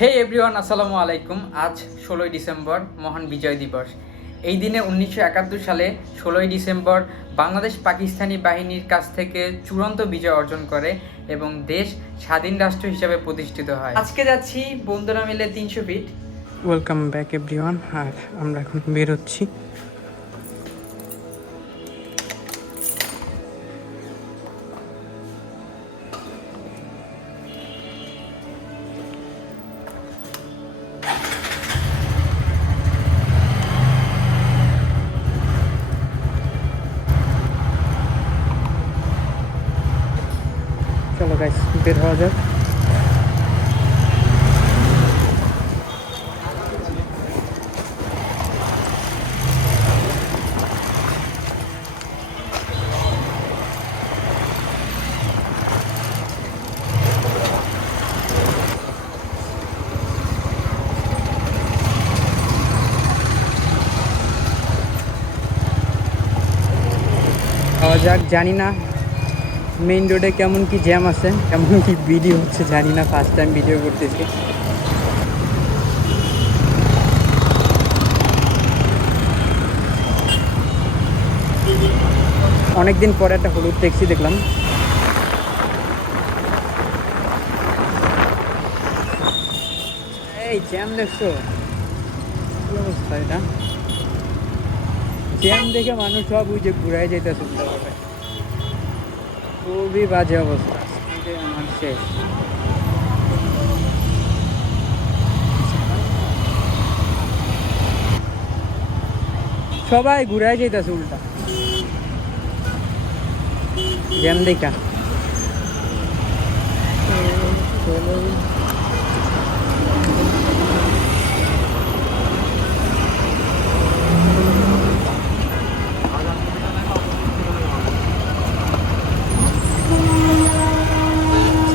হে everyone, আসসালামু আলাইকুম। আজ 16ই ডিসেম্বর, মহান বিজয় দিবস। এই দিনে 1971 সালে 16ই ডিসেম্বর বাংলাদেশ পাকিস্তানি বাহিনীর কাছ থেকে চূড়ান্ত বিজয় অর্জন করে এবং দেশ স্বাধীন রাষ্ট্র হিসাবে প্রতিষ্ঠিত হয়। আজকে যাচ্ছি বন্ধুরা মিলে 300 ফিট। Welcome back everyone. আর আমরা এখন বের হচ্ছি। চলো গাইস, বের হওয়া যাক। হওয়া যাক। জানি না মেইন রোডে কেমন কি জ্যাম আছে, কেমন কি ভিডিও হচ্ছে জানি না, ফার্স্ট টাইম ভিডিও করতেছি। অনেকদিন পরে একটা হলুদ ট্যাক্সি দেখলাম। এই জ্যাম দেখছো, কি অবস্থা এটা? জ্যাম দেখে মানুষ সব ওই যে ঘুরাই যাইতেছে। খুবই বাজে অবস্থা, স্পিডে আমার শেষ। সবাই ঘুরাই যাইতেছে উল্টা জ্যাম দেখা।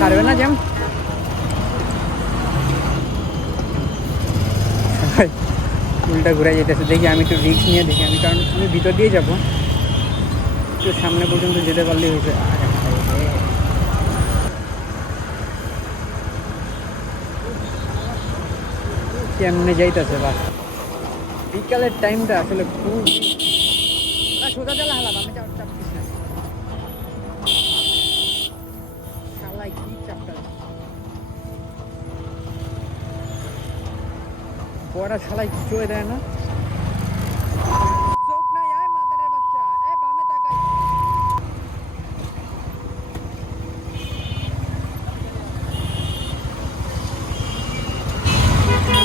ছাড়বে না জ্যাম। উল্টা ঘুরে যেতেছে। দেখি আমি একটু রিস্ক নিয়ে দেখি আমি, কারণ আমি ভিতর দিয়ে যাবো, একটু সামনে পর্যন্ত যেতে পারলেই হয়েছে। কেমনে যাইতেছে বাস। বিকালের টাইমটা আসলে খুব সোজা চালা হালাম। আমি চাপছিস না, শালাই কি চাপটা বড়া, শালাই চলে দেয় না। চোখ নাই, আয় মাদারের বাচ্চা, এ বামে তাকাই।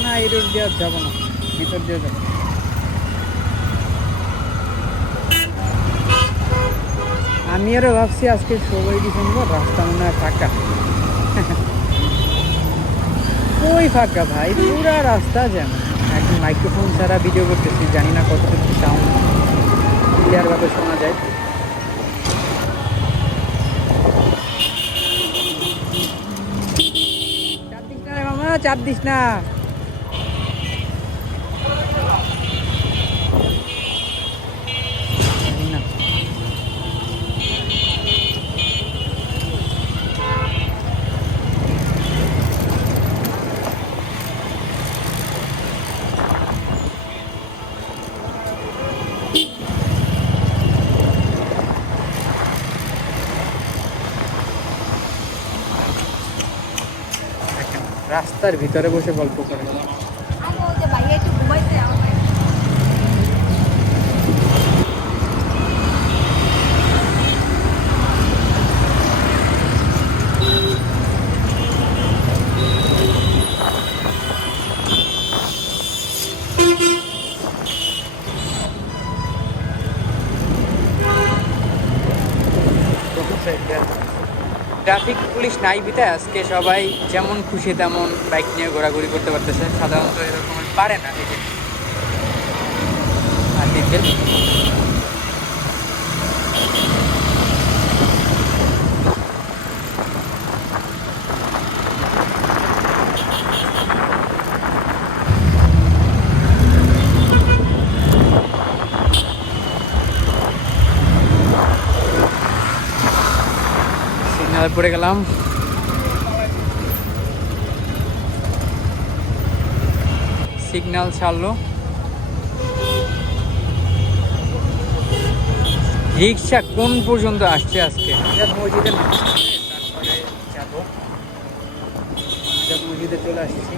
না এই রোড দিয়ে যাবো না, ভিতর দিয়ে যাবো। আমি আরো ভাবছি আজকে 16ই ডিসেম্বর, রাস্তা মনে হয় ফাঁকা। ওই ফাঁকা ভাই, পুরা রাস্তা জ্যাম। একদম মাইক্রোফোন ছাড়া ভিডিও করতেছি, জানি না কতটুকু সাউন্ড ক্লিয়ার ভাবে শোনা যায়। চাপ দিস না রে মামা, চাপ দিস না। না রাস্তার ভিতরে বসে গল্প করে। ট্রাফিক পুলিশ নাই বিতায় আজকে সবাই যেমন খুশি তেমন বাইক নিয়ে ঘোরাঘুরি করতে পারতেছে। সাধারণত এরকম পারে না। এই যে আর্টিকেল সিগন্যাল পড়ে গেলাম। সিগন্যাল ছাড়লো। রিক্সা কোন পর্যন্ত আসছে আজকে? মসজিদে নামাজ পড়ে তারপরে যাবো। মসজিদে চলে আসছি।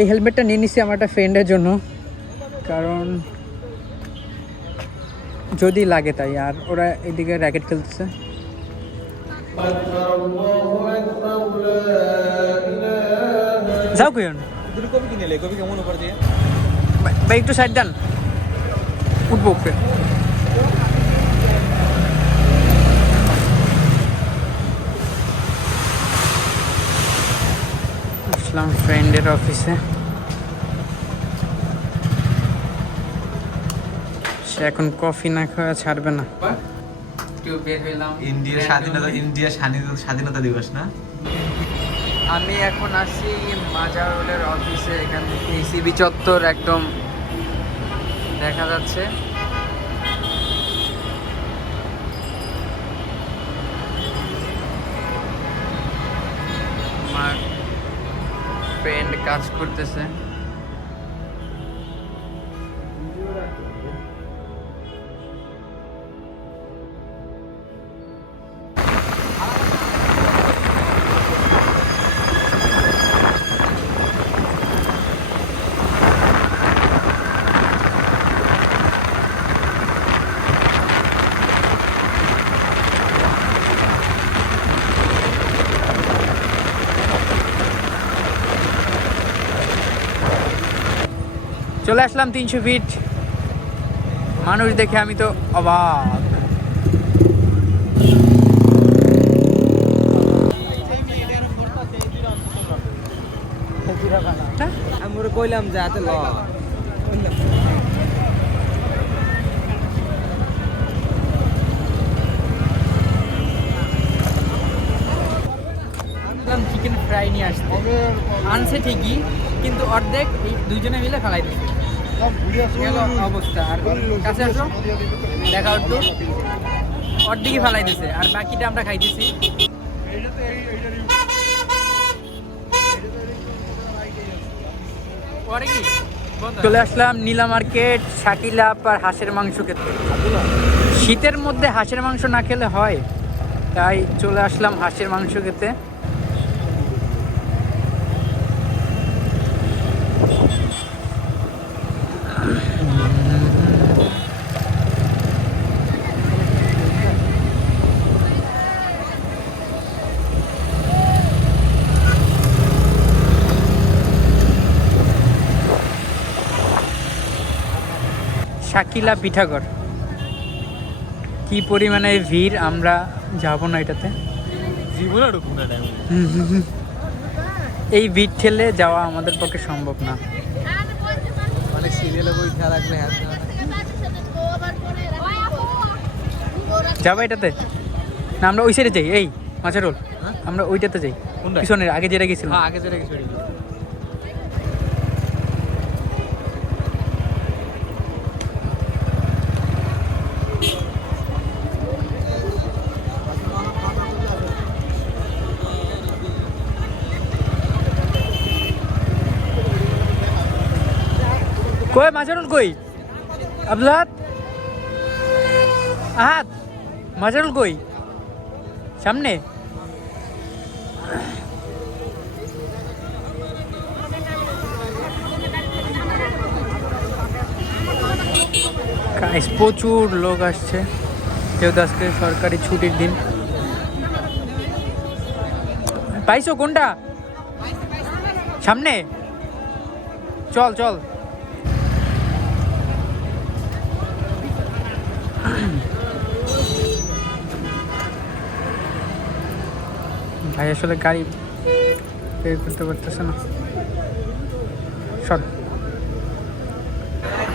এই হেলমেটটা নিয়ে নিচ্ছি আমার একটা ফ্রেন্ডের জন্য, কারণ যদি লাগে তাই। আর ওরা এদিকে র্যাকেট খেলতেছে। যাও কেন দুটো কপি কিনে লে, কপি কেমন উপর দিয়ে ভাই একটু সাইড দেন, উঠবো উপরে। আসলাম ফ্রেন্ডের অফিসে। সে এখন কফি না খাওয়া ছাড়বে না। একটু বের হইলাম। স্বাধীনতা দিবস না? আমি এখন আসি মাজারুলের অফিসে। এখান থেকে ইসিবি চত্বর একদম দেখা যাচ্ছে। আমার ফ্রেন্ড কাজ করতেছে। চলে আসলাম 300 ফিট। মানুষ দেখে আমি তো অবাক। আমি কইলাম যে হাতে ল চিকেন ফ্রাই নিয়ে আসতে আনছে ঠিকই, কিন্তু অর্ধেক এই দুইজনে মিলে ফেলাই দিচ্ছে। গেল অবস্থা। আর কাছে আসো দেখা একটু, অর্ধেকই ফেলাই দিছে আর বাকিটা আমরা খাইতেছি। চলে আসলাম নীলা মার্কেট, শাকিলাপ আর হাঁসের মাংস খেতে। শীতের মধ্যে হাঁসের মাংস না খেলে হয়, তাই চলে আসলাম হাঁসের মাংস খেতে। শাকিলা পিঠাঘর। কি পরিমাণে ভিড়, আমরা যাব না এটাতে। জীবনে ঢুকুন না টাইম এই ভিড় ঠেলে যাওয়া আমাদের পক্ষে সম্ভব না। অনেক সিরিয়ালে বই খেয়াল রাখলে যাবো এটাতে না, আমরা ওই সাইডে যাই। এই মাছের রোল, আমরা ওইটাতে যাই। কোনটা? পিছনের আগে যেটা গেছিলাম। হ্যাঁ আগে যেটা কিছু কই মাছের কই? আব্দুল্লাহ আহাত, মাছের কই? সামনে। প্রচুর লোক আসছে, যেহেতু আজকে সরকারি ছুটির দিন। পাইছো কোনটা? সামনে চল চল। ভাই আসলে গাড়ি বের করতে পারতেছে না। শর্ট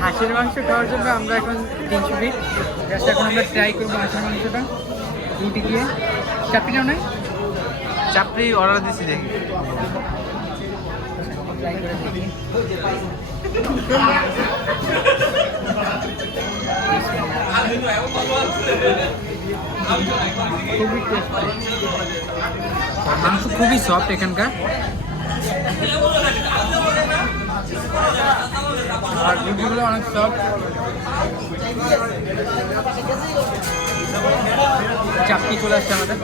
হাঁসের মাংস খাওয়ার জন্য আমরা এখন 300 ফিট জাস্ট এখন আমরা ট্রাই করবো হাঁসের মাংসটা রুটি দিয়ে। চাপড়ি নাও নাই চাপড়ি অর্ডার দিছি দেখি। ট্রাই করে দেখি। খুবই টেস্টি, মাংস খুবই সফট এখানকার, আর রুটিগুলো অনেক সফট। চাপটি চলে আসছে আমাদের,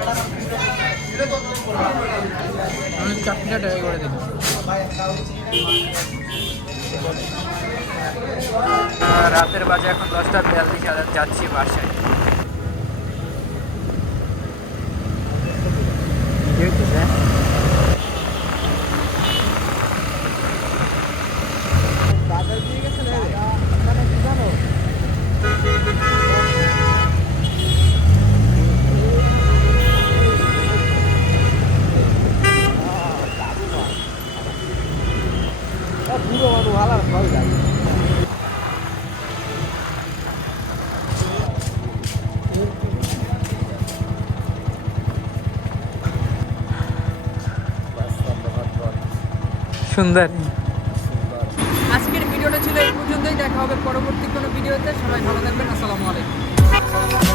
আমি চাপটিটা ট্রাই করে দেখি। রাতের বাজে এখন 10:42, যাচ্ছি বাসায়। সুন্দর। আজকের ভিডিওটা ছিল এই পর্যন্তই, দেখা হবে পরবর্তী কোনো ভিডিওতে। সবাই ভালো থাকবেন, আসসালামু আলাইকুম।